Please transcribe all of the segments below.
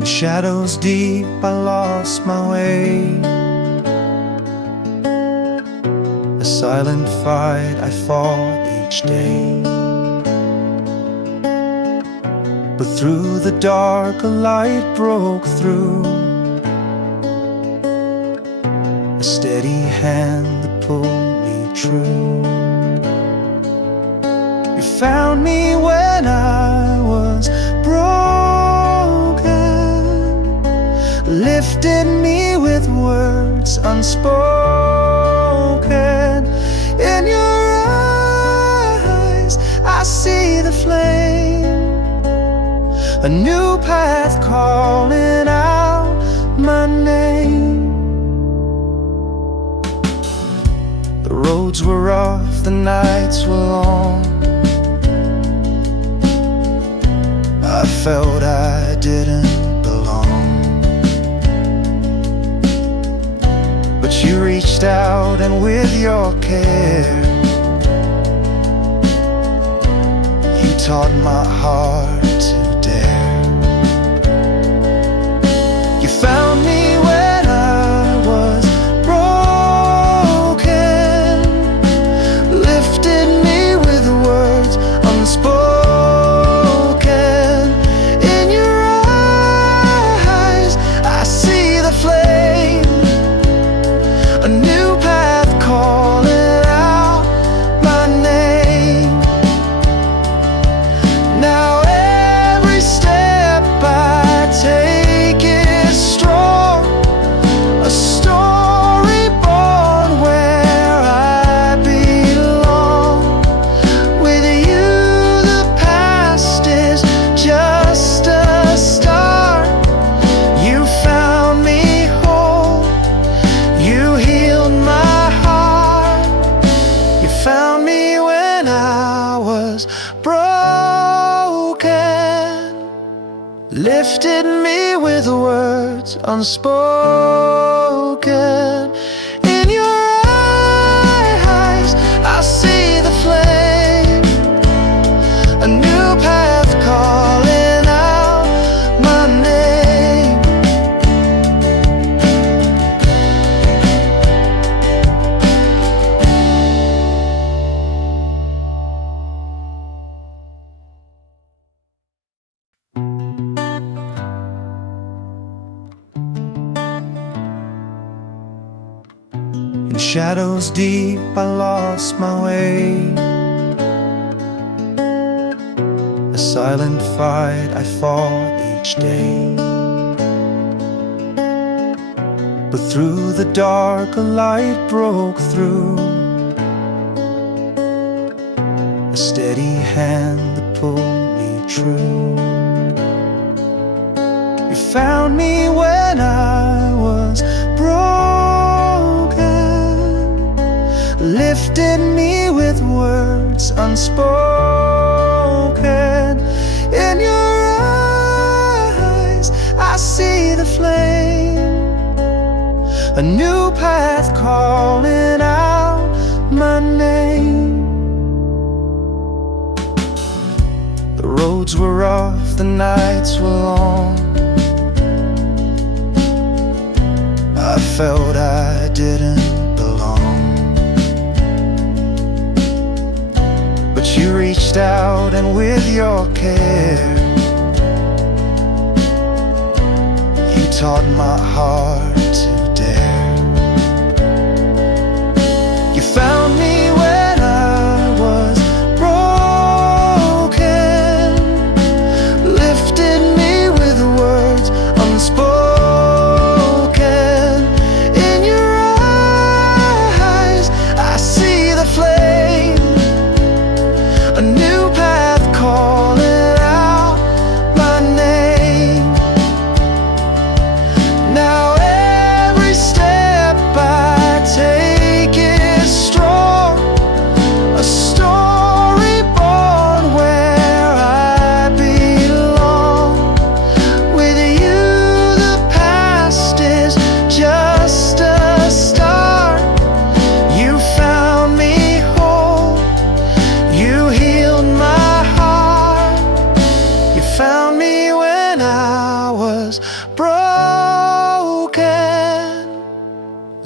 In shadows deep I lost my way, a silent fight I fought each day. But through the dark a light broke through, a steady hand that pulled me true. You found me when I was broken, lifted me with words unspoken. In your eyes I see the flame, a new path calling out my name. The roads were rough, the nights were long, I felt I didn't belong. But you reached out and with your care, you taught my heart to dare. You found me when I was broken, lifted me with words unspoken. Lifted me with words unspoken. In your eyes I see the flame, a new path calling out my name. In shadows deep I lost my way, a silent fight I fought each day. But through the dark a light broke through, a steady hand that pulled me true. You found me when I was broken, lifted me with words unspoken. In your eyes I see the flame, a new path calling out my name. The roads were rough, the nights were long, I felt I didn't belong. But you reached out and with your care, you taught my heart to dare. You found me when I was broken, lifted me with words unspoken. Now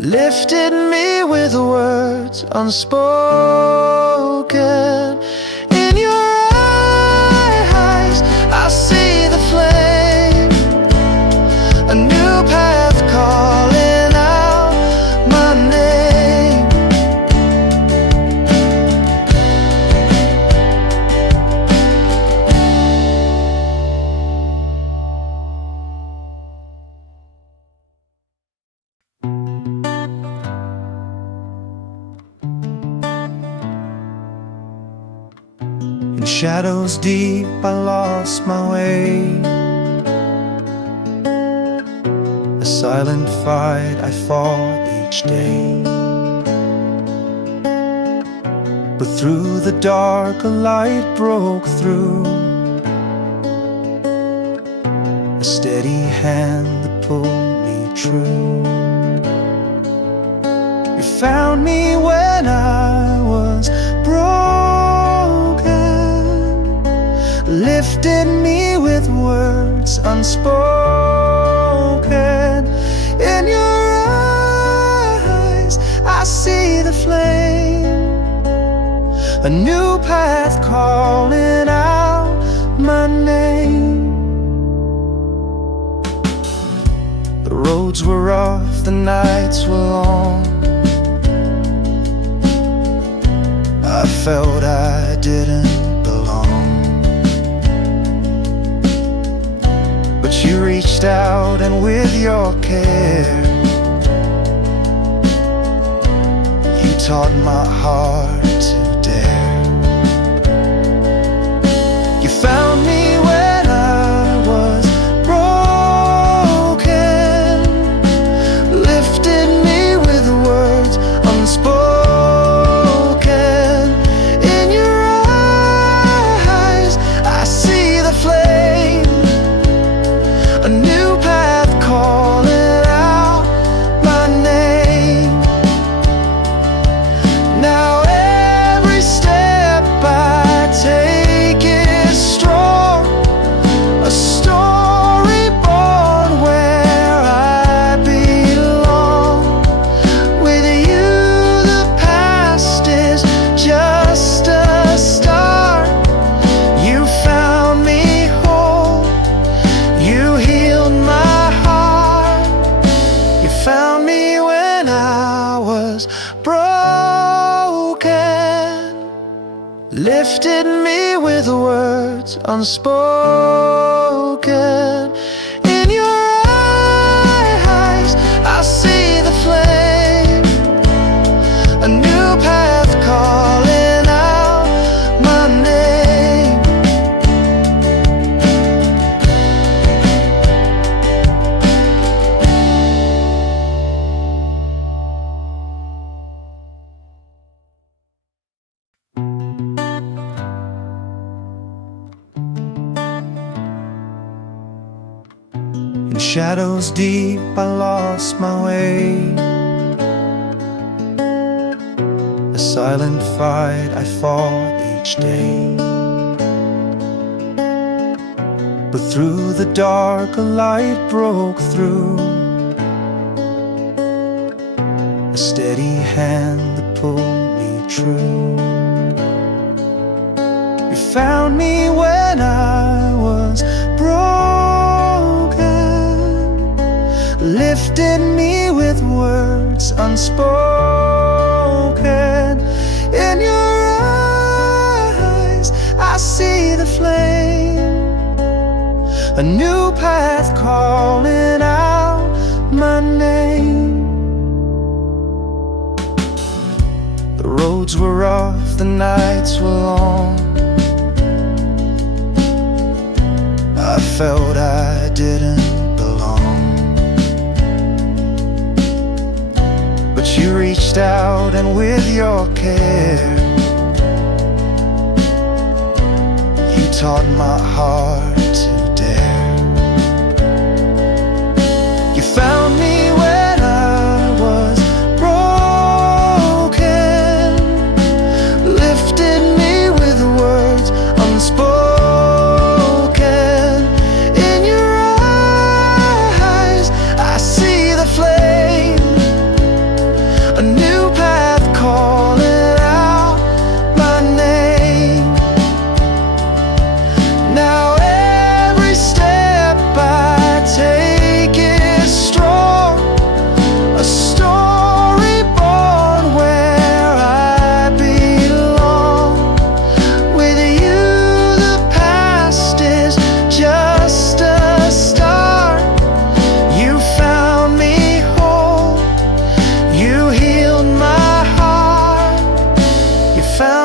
lifted me with words unspoken. In your eyes, I see the flame, a new path calling out my name. In shadows deep, I lost my way. A silent fight I fought each day. But through the dark a light broke through, a steady hand that pulled me true. You found me when I was broken, lifted me with words unspoken. In your eyes, I see the flame, a new path calling out my name. The roads were rough, the nights were long. I felt I didn't belong, but you reached out and with your care, you taught my heart to dare. You found me when I was broken, lifted me with words unspoken. In your eyes, I see the flame, a new path calling out my name. Now every step I take is strong, a story born where I belong. With you the past is just a start. You found me whole, you healed my heart. You found me when I was broken, lifted me with words unspoken. In your eyes, I see the flame, a new path calling out my name. In shadows deep, I lost my way. A silent fight I fought each day. But through the dark a light broke through, a steady hand that pulled me true. You found me when I was broken, lifted me with words unspoken. In your eyes, I see the flame, a new path calling out my name. The roads were rough, the nights were long. I felt I didn't belong, but you reached out and with your care, you taught my heart to dare. You found me when I was broken, lifted me with words unspoken. In your eyes, I see the flame,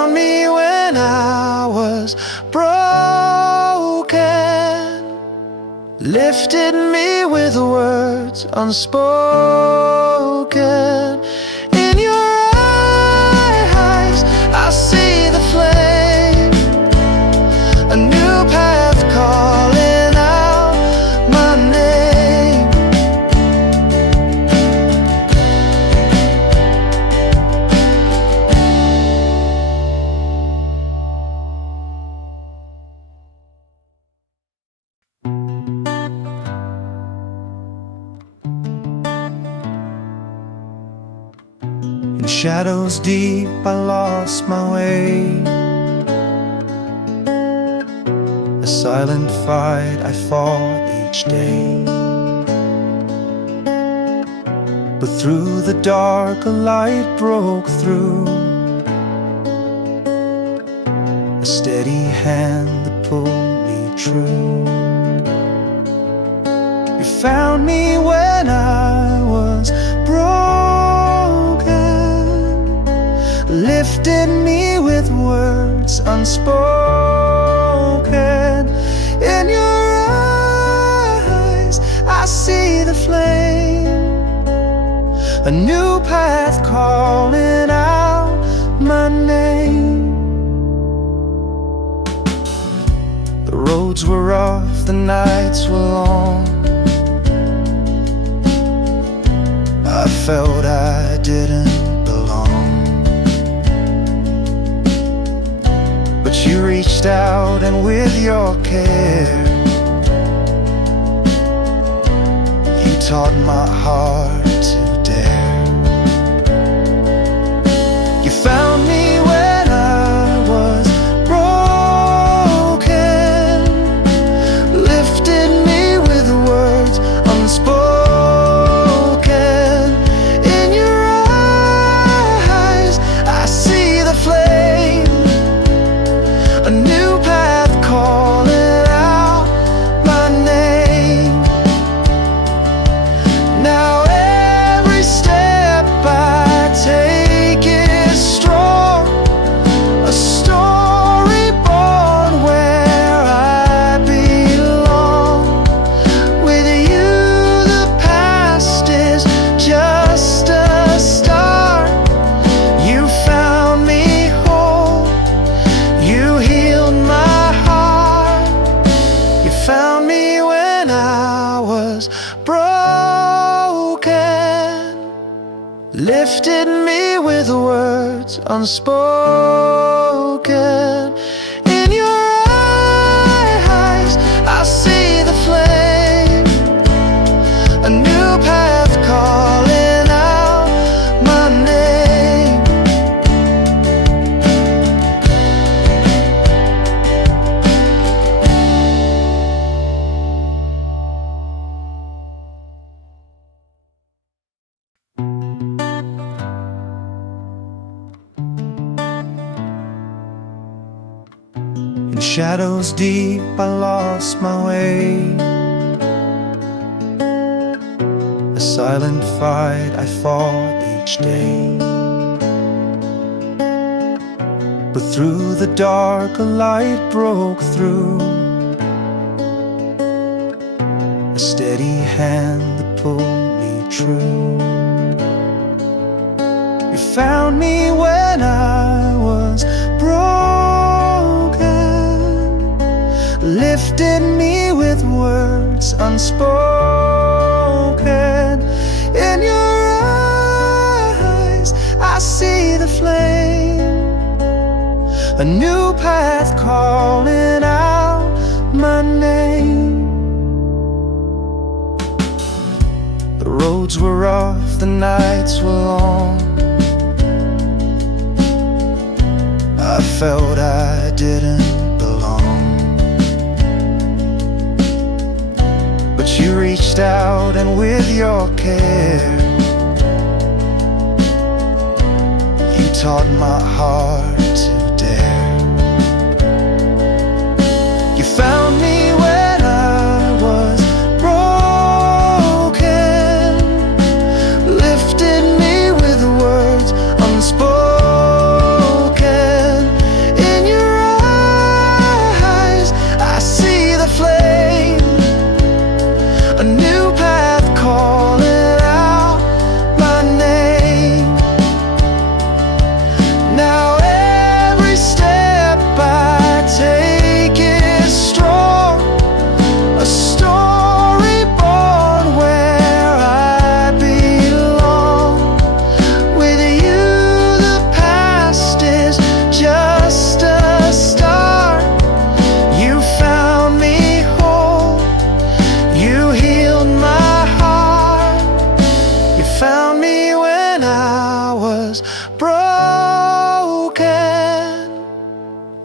found me when I was broken, lifted me with words unspoken. In your eyes, I see the flame, a new path calling out my name. In shadows deep, I lost my way. A silent fight I fought each day. But through the dark, a light broke through, a steady hand that pulled me true. You found me when I was broken, lifted me with words unspoken. In your eyes, I see the flame, a new path calling out my name. The roads were rough, the nights were long. I felt I didn't belong, but you reached out and with your care, you taught my heart to dare. You found me when I was broken, lifted me with words unspoken. In your eyes, I see the flame, a new path calling out my name. Now every step I take is strong, a story born where I belong. With you the past is just a start. You found me whole, you healed my heart. You found me when I was broken, lifted me with words unspoken. In your eyes, I see the flame, a new path calling out my name. In shadows deep, I lost my way. A silent fight I fought each day. But through the dark, a light broke through, a steady hand that pulled me true. You found me when I was broken, lifted me with words unspoken. In your eyes, I see the flame, a new path calling out my name. The roads were rough, the nights were long. I felt I didn't belong, but you reached out and with your care, you taught my heart to dare. You found me when I was broken, lifted me with words unspoken.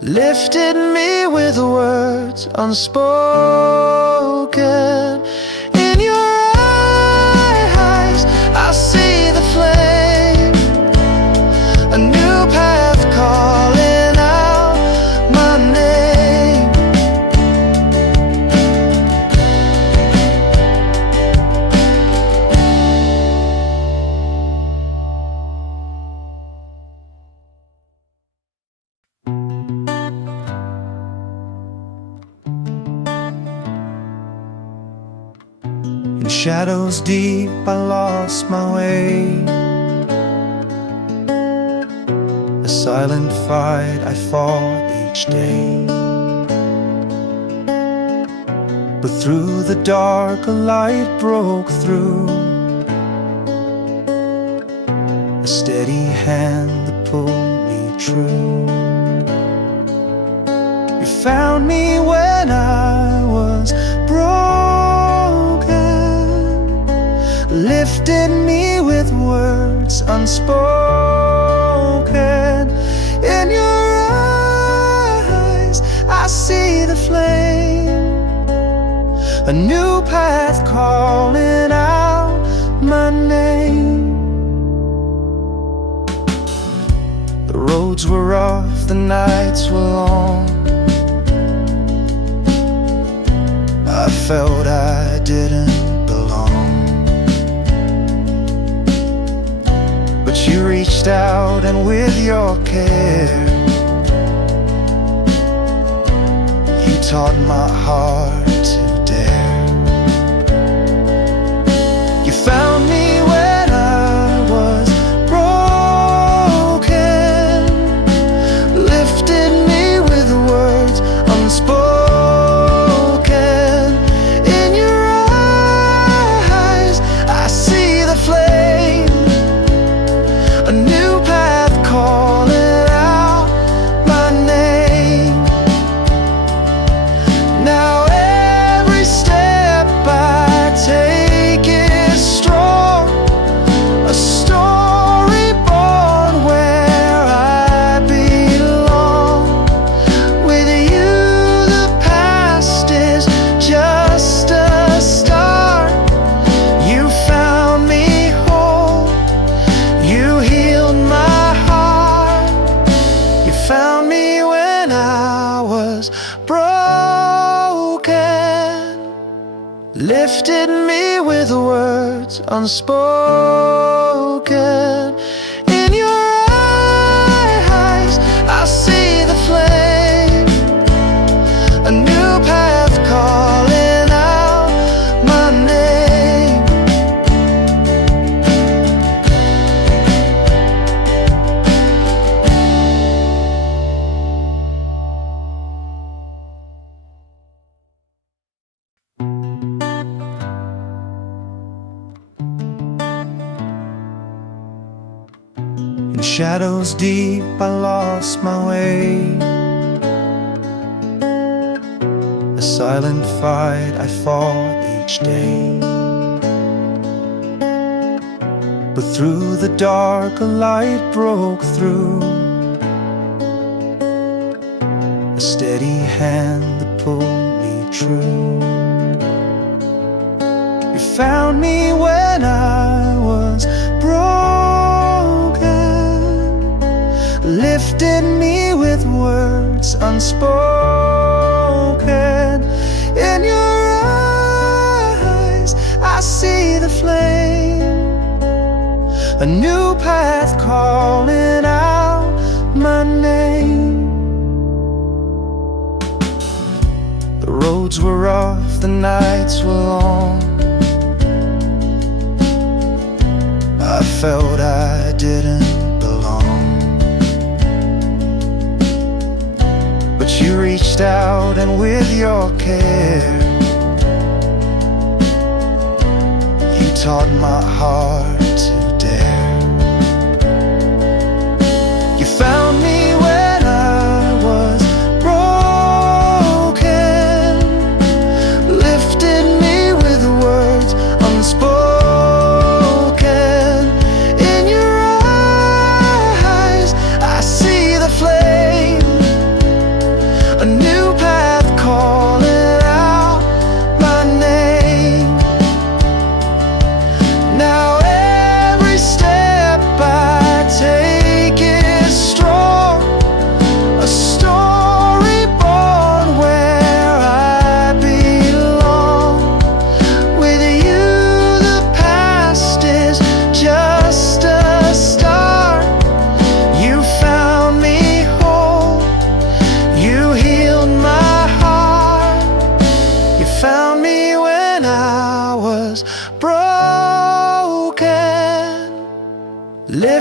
lifted me with words unspoken. In your eyes, I see the flame, a new path calling out my name. In shadows deep, I lost my way. A silent fight I fought each day. But through the dark, a light broke through, a steady hand that pulled me true. You found me when I was broken, lifted me with words unspoken. In your eyes, I see the flame, a new path calling out my name. The roads were rough, the nights were long. I felt I didn't belong, but you reached out and with your care, you taught my heart to dare. You found me when I was broken, lifted me with words unspoken. Lifted me with words unspoken. In your eyes, I see the flame, a new path calling out my name. In shadows deep, I lost my way. A silent fight I fought each day. But through the dark, a light broke through, a steady hand that pulled me true. You found me when I was broken, lifted me with words unspoken. In your eyes, I see the flame, a new path calling out my name. The roads were rough, the nights were long. I felt I didn't belong, but you reached out and with your care, you taught my heart to dare. You found me when I was broken, lifted me with words unspoken. In your eyes, I see the flame,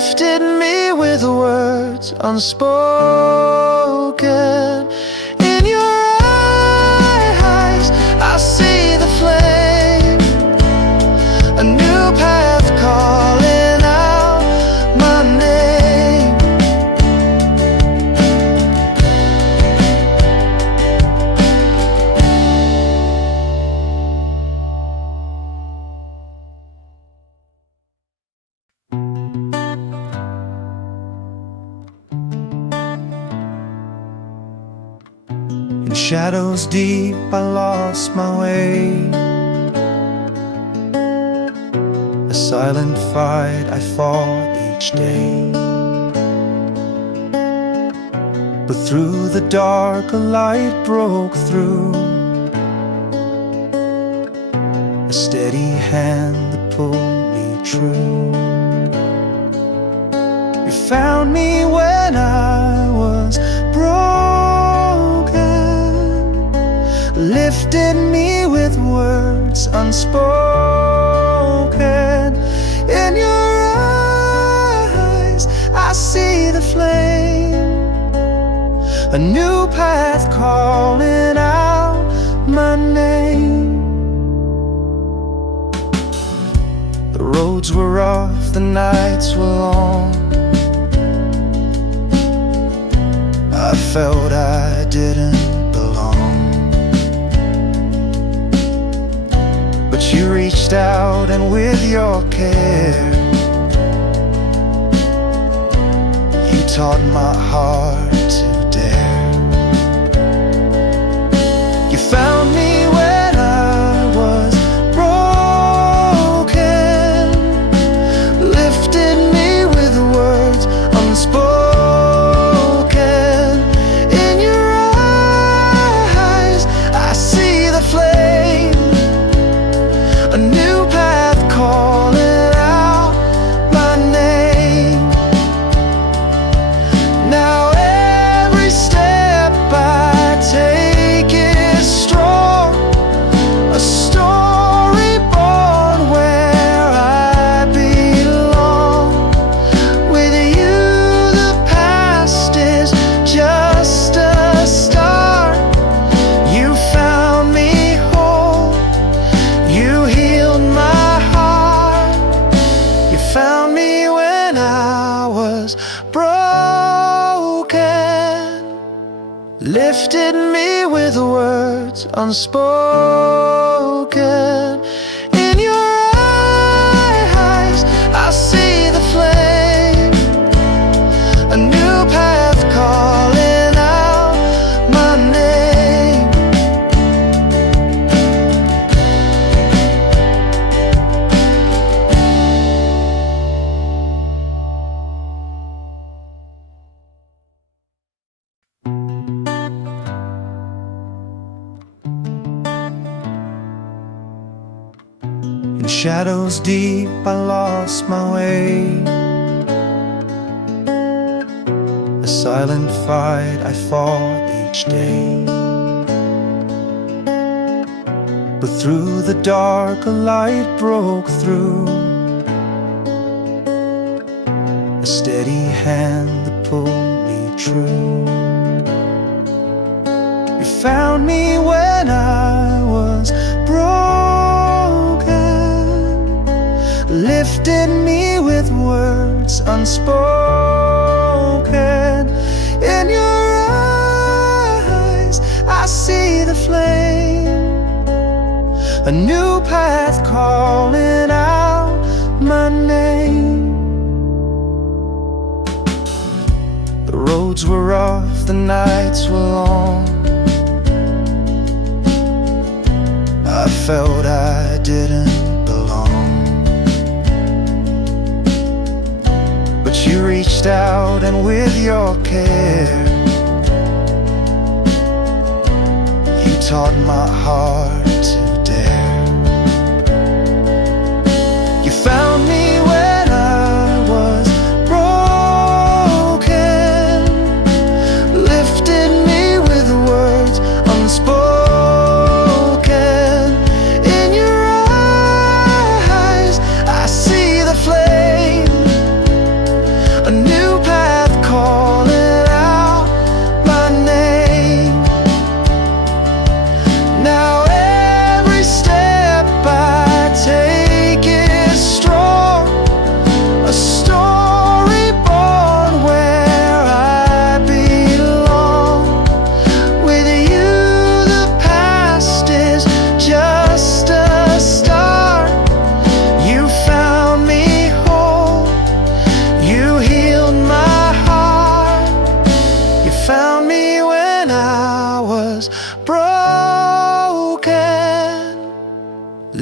lifted me with words unspoken. In your eyes, I see the flame, a new path calling out my name. In shadows deep, I lost my way. A silent fight I fought each day. But through the dark a light broke through, a steady hand that pulled me true. You found me when I was broken, lifted me with words unspoken. In your eyes, I see the flame, a new path calling out my name. The roads were rough, the nights were long. I felt I didn't belong, but you reached out and with your care, you taught my heart to dare. You found me when I was broken, lifted me with words unspoken. In your eyes, I see the flame, a new path calling out my name. Now every step I take is strong, a story born where I belong. With you the past is just a start. You found me whole, you healed my heart. You found me when I was broken, lifted me with words unspoken. In your eyes, I see the flame, a new path calling out my name. In shadows deep, I lost my way. A silent fight I fought each day. But through the dark a light broke through, a steady hand that pulled me true. You found me when I was broken, lifted me with words unspoken. In your eyes, I see the flame, a new path calling out my name. The roads were rough, the nights were long. I felt I didn't belong, but you reached out and with your care, you taught my heart to dare. You found me when I was broken, lifted me with words unspoken. In your eyes, I see the flame,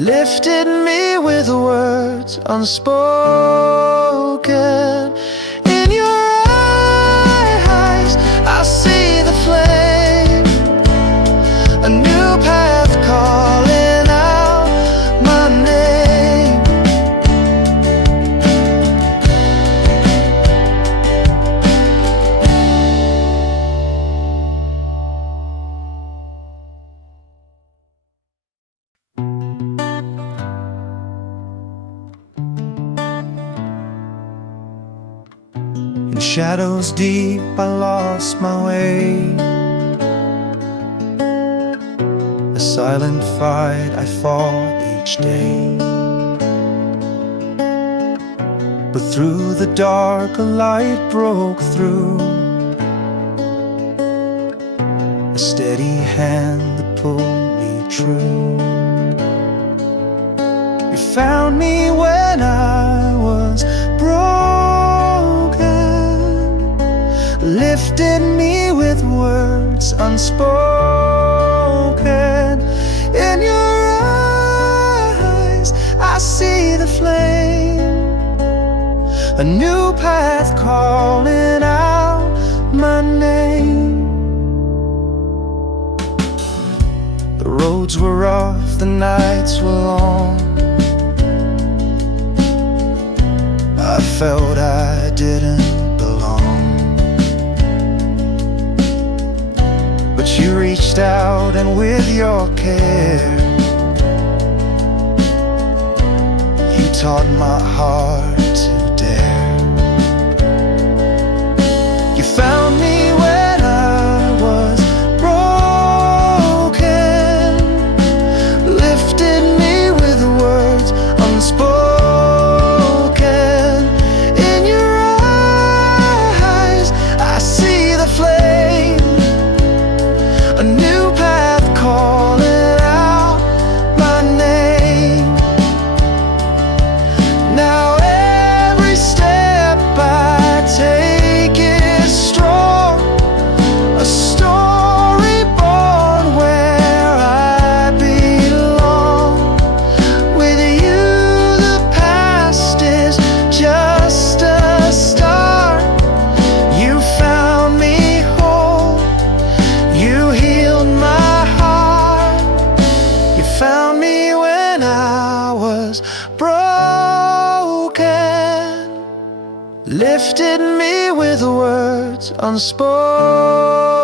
lifted me with words unspoken. In your eyes, I see the flame, a new path calling out my name. In shadows deep I lost my way, a silent fight I fought each day. But through the dark a light broke through, a steady hand that pulled me true. You found me when I was broken, lifted me with words unspoken. In your eyes, I see the flame, a new path calling out my name. The roads were rough, the nights were long, I felt I didn't belong. But you reached out and with your care, you taught my heart to dare. You found me when I was broken, lifted me with words unspoken. In your eyes, I see the flame, a new path calling out my name. Now every step I take is strong, a story born where I belong. With you the past is just a start. You found me whole, you healed my heart. You found me when I was broken, lifted me with words unspoken.